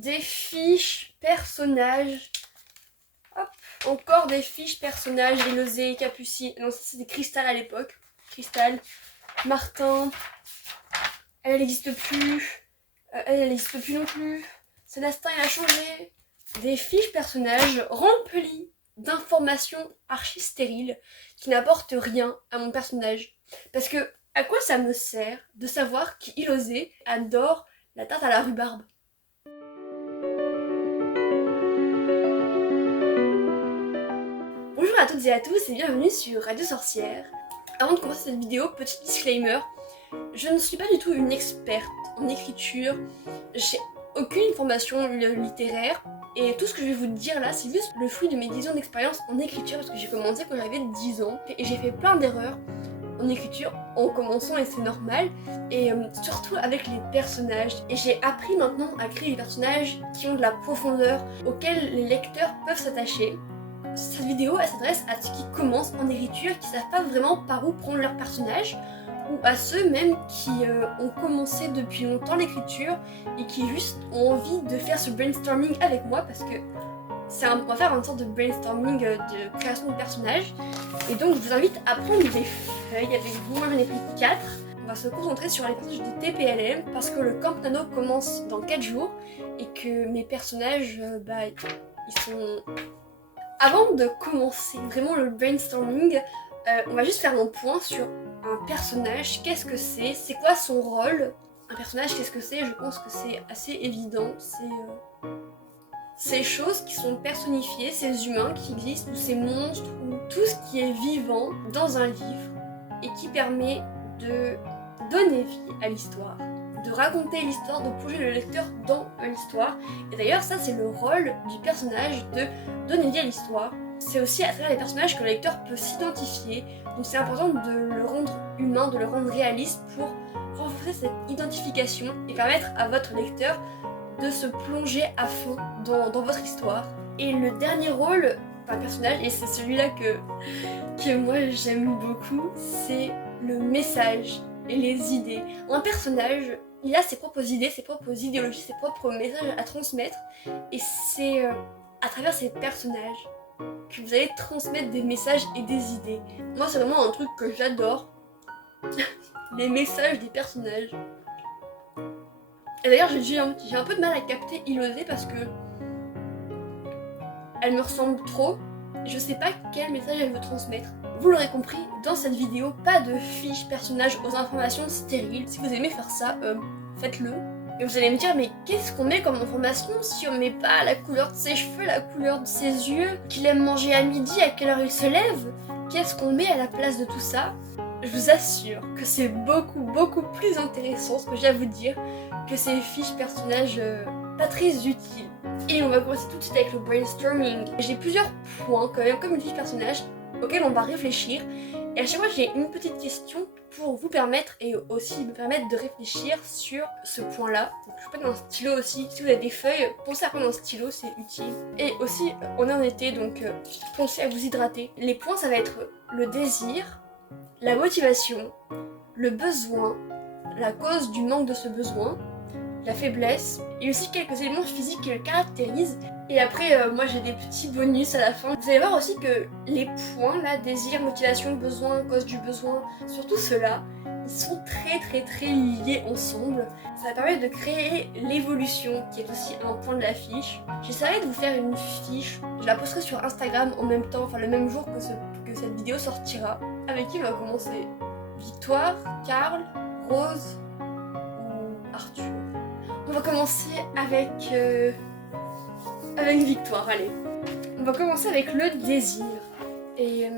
des fiches personnages. Hop, encore des fiches personnages, Élosée, Capucine. Non, ça c'était Cristal à l'époque. Cristal, Martin. Elle n'existe plus. Elle n'existe plus non plus. Célestin, il a changé. Des fiches personnages remplies d'informations archi stériles qui n'apportent rien à mon personnage. Parce que, à quoi ça me sert de savoir qu'Ilosée adore la tarte à la rhubarbe? Bonjour à toutes et à tous et bienvenue sur Radio Sorcière. Avant de commencer cette vidéo, petit disclaimer, je ne suis pas du tout une experte en écriture, j'ai aucune formation littéraire et tout ce que je vais vous dire là c'est juste le fruit de mes 10 ans d'expérience en écriture parce que j'ai commencé quand j'avais 10 ans et j'ai fait plein d'erreurs en écriture en commençant et c'est normal et surtout avec les personnages et j'ai appris maintenant à créer des personnages qui ont de la profondeur auxquels les lecteurs peuvent s'attacher. Cette vidéo elle s'adresse à ceux qui commencent en écriture, qui savent pas vraiment par où prendre leur personnage ou à ceux même qui ont commencé depuis longtemps l'écriture et qui juste ont envie de faire ce brainstorming avec moi parce que on va faire une sorte de brainstorming de création de personnages et donc je vous invite à prendre des feuilles avec vous, moi j'en ai pris 4. On va se concentrer sur les personnages de TPLM parce que le Camp Nano commence dans 4 jours et que mes personnages ils sont... Avant de commencer vraiment le brainstorming, on va juste faire un point sur un personnage, qu'est-ce que c'est quoi son rôle. Un personnage, qu'est-ce que c'est? Je pense que c'est assez évident, c'est ces choses qui sont personnifiées, ces humains qui existent, ou ces monstres, ou tout ce qui est vivant dans un livre et qui permet de donner vie à l'histoire, de raconter l'histoire, de plonger le lecteur dans l'histoire. Et d'ailleurs ça c'est le rôle du personnage, de donner vie à l'histoire. C'est aussi à travers les personnages que le lecteur peut s'identifier, donc c'est important de le rendre humain, de le rendre réaliste pour renforcer cette identification et permettre à votre lecteur de se plonger à fond dans votre histoire. Et le dernier rôle d'un personnage, et c'est celui-là que moi j'aime beaucoup, c'est le message et les idées. Un personnage, il a ses propres idées, ses propres idéologies, ses propres messages à transmettre, et c'est à travers ces personnages que vous allez transmettre des messages et des idées. Moi c'est vraiment un truc que j'adore, les messages des personnages. Et d'ailleurs j'ai un peu de mal à capter Ilosée parce que elle me ressemble trop, je sais pas quel message elle veut transmettre. Vous l'aurez compris, dans cette vidéo, pas de fiches personnages aux informations stériles. Si vous aimez faire ça, faites-le. Et vous allez me dire, mais qu'est-ce qu'on met comme information si on met pas la couleur de ses cheveux, la couleur de ses yeux, qu'il aime manger à midi, à quelle heure il se lève? Qu'est-ce qu'on met à la place de tout ça? Je vous assure que c'est beaucoup plus intéressant ce que j'ai à vous dire que ces fiches personnages pas très utiles. Et on va commencer tout de suite avec le brainstorming. J'ai plusieurs points quand même comme une fiche personnage auxquels on va réfléchir. Et à chaque fois j'ai une petite question pour vous permettre et aussi me permettre de réfléchir sur ce point-là. Donc je peux prendre un stylo aussi. Si vous avez des feuilles, pensez à prendre un stylo, c'est utile. Et aussi on est en été donc pensez à vous hydrater. Les points ça va être le désir, la motivation, le besoin, la cause du manque de ce besoin, la faiblesse et aussi quelques éléments physiques qui le caractérisent. Et après moi j'ai des petits bonus à la fin. Vous allez voir aussi que les points là, désir, motivation, besoin, cause du besoin, surtout ceux-là, ils sont très liés ensemble. Ça va permettre de créer l'évolution qui est aussi un point de la fiche. J'essaierai de vous faire une fiche, je la posterai sur Instagram en même temps, enfin le même jour que cette vidéo sortira. Avec qui on va commencer? Victoire, Karl, Rose ou Arthur? On va commencer avec Victoire, allez. On va commencer avec le désir. Et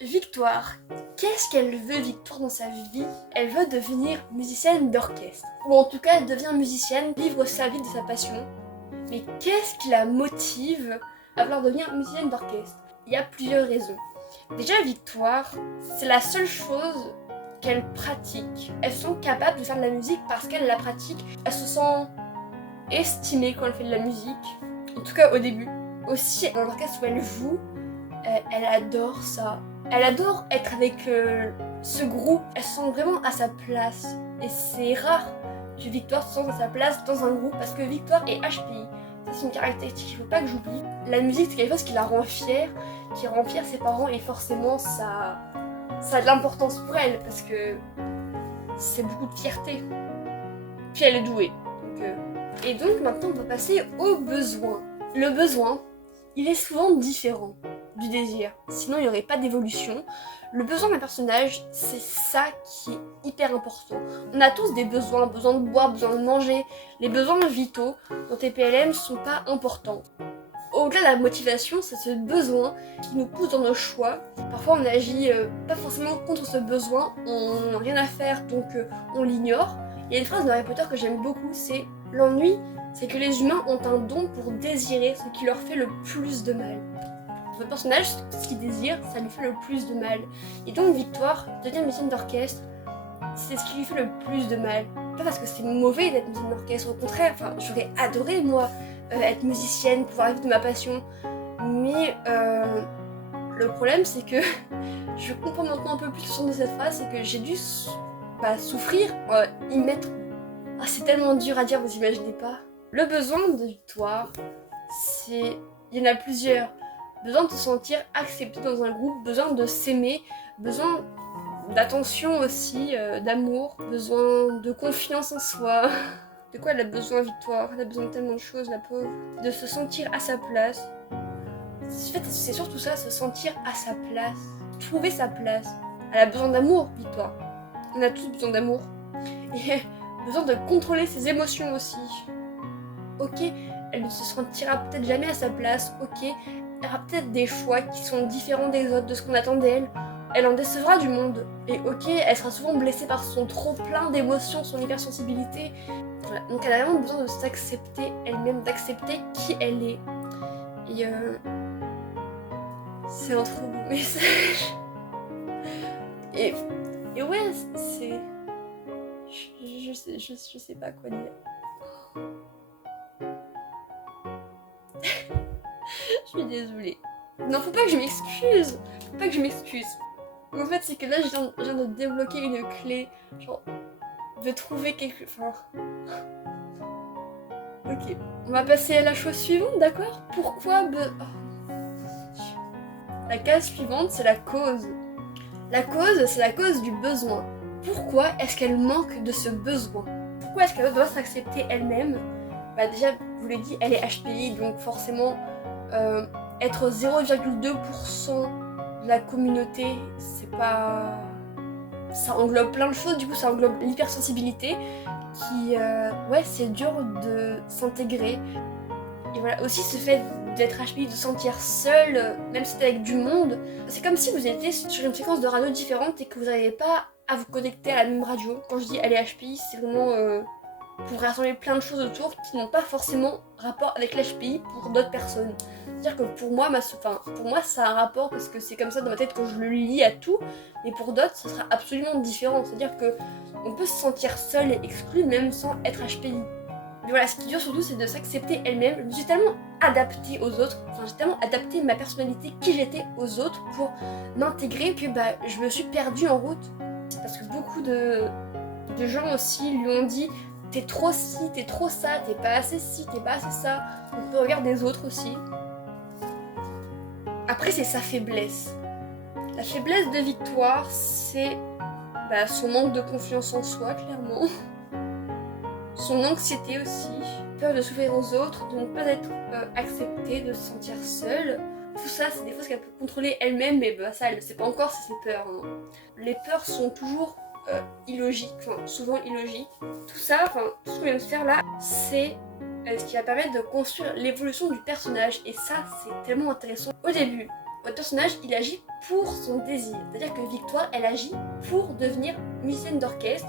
Victoire, qu'est-ce qu'elle veut Victoire dans sa vie? Elle veut devenir musicienne d'orchestre. Ou en tout cas, elle devient musicienne, vivre sa vie de sa passion. Mais qu'est-ce qui la motive à vouloir devenir musicienne d'orchestre? Il y a plusieurs raisons. Déjà, Victoire, c'est la seule chose qu'elle pratique. Elles sont capables de faire de la musique parce qu'elle la pratique. Elle se sent estimée quand elle fait de la musique, en tout cas au début. Aussi, dans l'orchestre où elle joue, elle adore ça. Elle adore être avec ce groupe. Elle se sent vraiment à sa place. Et c'est rare que Victoire se sente à sa place dans un groupe, parce que Victoire est HPI. Ça, c'est une caractéristique qu'il ne faut pas que j'oublie. La musique, c'est quelque chose qui la rend fière, qui rend fière ses parents, et forcément, ça a de l'importance pour elle, parce que c'est beaucoup de fierté. Puis elle est douée. Et donc maintenant, on va passer au besoin. Le besoin, il est souvent différent du désir, sinon il n'y aurait pas d'évolution. Le besoin d'un personnage, c'est ça qui est hyper important. On a tous des besoins, besoin de boire, besoin de manger. Les besoins vitaux dans TPLM sont pas importants. Au-delà de la motivation, c'est ce besoin qui nous pousse dans nos choix. Parfois on agit pas forcément contre ce besoin, on n'a rien à faire donc on l'ignore. Il y a une phrase dans Harry Potter que j'aime beaucoup, c'est « L'ennui, c'est que les humains ont un don pour désirer ce qui leur fait le plus de mal. » Votre personnage, ce qu'il désire, ça lui fait le plus de mal. Et donc Victoire, devenir musicienne d'orchestre, c'est ce qui lui fait le plus de mal. Pas parce que c'est mauvais d'être musicienne d'orchestre, au contraire, j'aurais adoré moi être musicienne, pouvoir vivre de ma passion. Mais le problème c'est que je comprends maintenant un peu plus le sens de cette phrase, c'est que j'ai dû souffrir, y mettre. Ah, c'est tellement dur à dire, vous imaginez pas. Le besoin de Victoire, il y en a plusieurs. Besoin de se sentir accepté dans un groupe, besoin de s'aimer, besoin d'attention aussi, d'amour, besoin de confiance en soi. De quoi elle a besoin, Victoire? Elle a besoin de tellement de choses, la pauvre. De se sentir à sa place. En fait, c'est surtout ça, se sentir à sa place. Trouver sa place. Elle a besoin d'amour, Victoire. On a tous besoin d'amour. Et besoin de contrôler ses émotions aussi. Ok, elle ne se sentira peut-être jamais à sa place. Ok, elle aura peut-être des choix qui sont différents des autres, de ce qu'on attend d'elle. Elle en décevra du monde. Et ok, elle sera souvent blessée par son trop plein d'émotions, son hypersensibilité. Voilà. Donc elle a vraiment besoin de s'accepter elle-même, d'accepter qui elle est. Et c'est un trop beau message. Et ouais, c'est... Je sais pas quoi dire. Je suis désolée. Non, faut pas que je m'excuse. Faut pas que je m'excuse. En fait, c'est que là, je viens de débloquer une clé. Genre, de trouver quelque... Ok. On va passer à la chose suivante, d'accord? Pourquoi La case suivante, c'est la cause. La cause, c'est la cause du besoin. Pourquoi est-ce qu'elle manque de ce besoin? Pourquoi est-ce qu'elle doit s'accepter elle-même? Déjà, je vous l'ai dit, elle est HPI, donc forcément, être 0,2% de la communauté, c'est pas... Ça englobe plein de choses, du coup ça englobe l'hypersensibilité, qui... ouais, c'est dur de s'intégrer. Et voilà, aussi ce fait d'être HPI, de se sentir seul, même si t'es avec du monde, c'est comme si vous étiez sur une fréquence de radio différente et que vous n'arrivez pas à vous connecter à la même radio. Quand je dis elle est HPI, c'est vraiment pour rassembler plein de choses autour qui n'ont pas forcément rapport avec l'HPI pour d'autres personnes. C'est-à-dire que pour moi, ça a un rapport parce que c'est comme ça dans ma tête que je le lie à tout, mais pour d'autres, ça sera absolument différent. C'est-à-dire que on peut se sentir seul et exclu même sans être HPI. Mais voilà, ce qui dure surtout, c'est de s'accepter elle-même. Je me suis tellement adaptée aux autres, j'ai tellement adapté ma personnalité, qui j'étais aux autres pour m'intégrer que je me suis perdue en route. C'est parce que beaucoup de gens aussi lui ont dit t'es trop ci, t'es trop ça, t'es pas assez ci, t'es pas assez ça. On peut regarder des autres aussi. Après, c'est sa faiblesse. La faiblesse de Victoire, c'est son manque de confiance en soi, clairement. Son anxiété aussi, peur de s'ouvrir aux autres, de ne pas être acceptée, de se sentir seule. Tout ça, c'est des choses qu'elle peut contrôler elle-même, mais ça, elle ne sait pas encore si c'est peur. Non. Les peurs sont toujours illogiques, souvent illogiques. Tout ça, tout ce qu'on vient de faire là, c'est ce qui va permettre de construire l'évolution du personnage. Et ça, c'est tellement intéressant. Au début, votre personnage, il agit pour son désir. C'est-à-dire que Victoire, elle agit pour devenir musicienne d'orchestre,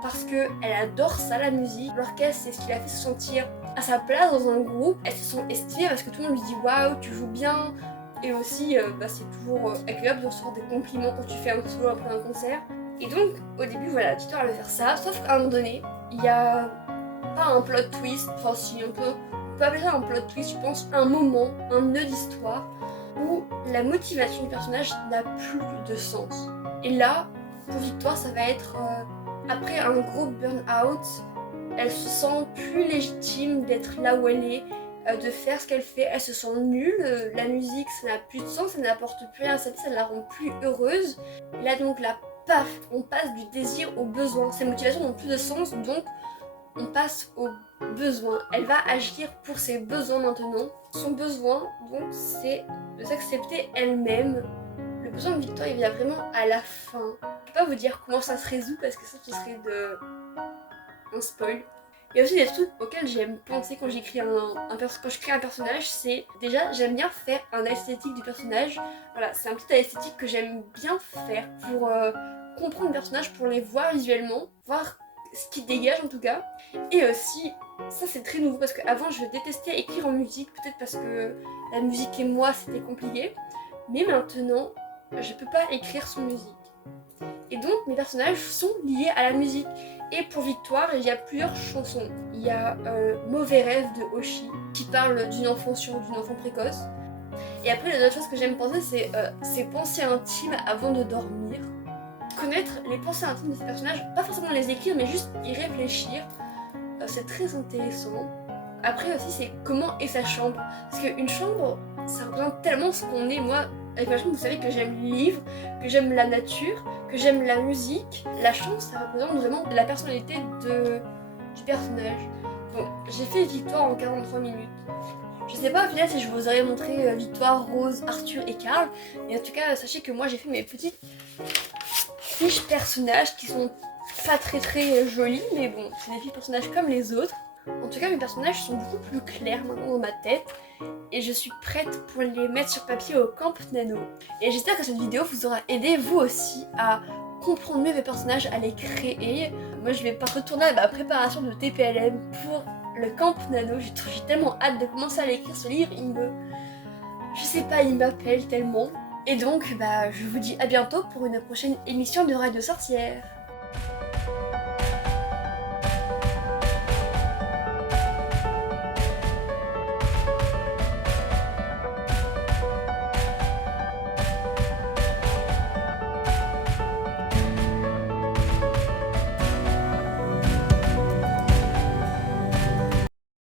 parce qu'elle adore ça, la musique. L'orchestre, c'est ce qui la fait se sentir à sa place dans un groupe. Elle se sent estimée parce que tout le monde lui dit « Waouh, tu joues bien !» Et aussi, c'est toujours agréable de recevoir des compliments quand tu fais un solo après un concert. Et donc, au début, voilà, Victoire, elle va faire ça. Sauf qu'à un moment donné, il y a pas un plot twist, si on peut appeler ça un plot twist, je pense, un moment, un nœud d'histoire, où la motivation du personnage n'a plus de sens. Et là, pour Victoire, ça va être... après un gros burn-out, elle se sent plus légitime d'être là où elle est, de faire ce qu'elle fait, elle se sent nulle, la musique ça n'a plus de sens, ça n'apporte plus rien à sa vie, ça ne la rend plus heureuse. Et là donc là, paf, on passe du désir au besoin, ses motivations n'ont plus de sens, donc on passe au besoin. Elle va agir pour ses besoins maintenant. Son besoin donc c'est de s'accepter elle-même. Le besoin de Victoire il vient vraiment à la fin. Je peux pas vous dire comment ça se résout parce que ça ce serait un spoil. Il y a aussi des trucs auxquels j'aime penser quand j'écris quand je crée un personnage, c'est déjà j'aime bien faire un esthétique du personnage. Voilà, c'est un petit esthétique que j'aime bien faire pour comprendre le personnage, pour les voir visuellement, voir ce qui dégage en tout cas. Et aussi, ça c'est très nouveau parce qu'avant je détestais écrire en musique, peut-être parce que la musique et moi c'était compliqué. Mais maintenant, je peux pas écrire sans musique. Et donc mes personnages sont liés à la musique. Et pour Victoire, il y a plusieurs chansons. Il y a Mauvais rêve de Oshi, qui parle d'une enfant précoce. Et après, la deuxième chose que j'aime penser, c'est ses pensées intimes avant de dormir. Connaître les pensées intimes de ces personnages, pas forcément les écrire, mais juste y réfléchir, c'est très intéressant. Après aussi, c'est comment est sa chambre. Parce qu'une chambre, ça représente tellement ce qu'on est. Moi, avec ma chambre, vous savez que j'aime les livres, que j'aime la nature, que j'aime la musique. La chambre, ça représente vraiment la personnalité du personnage. Bon, j'ai fait Victoire en 43 minutes. Je sais pas au final si je vous aurais montré Victoire, Rose, Arthur et Karl. Mais en tout cas, sachez que moi j'ai fait mes petites fiches personnages qui sont pas très jolies. Mais bon, c'est des fiches personnages comme les autres. En tout cas, mes personnages sont beaucoup plus clairs maintenant dans ma tête. Et je suis prête pour les mettre sur papier au Camp Nano. Et j'espère que cette vidéo vous aura aidé vous aussi à comprendre mieux mes personnages, à les créer. Moi je vais retourner à ma préparation de TPLM pour le Camp Nano. J'ai tellement hâte de commencer à l'écrire ce livre. Je sais pas, il m'appelle tellement. Et donc je vous dis à bientôt pour une prochaine émission de Radio Sorcière.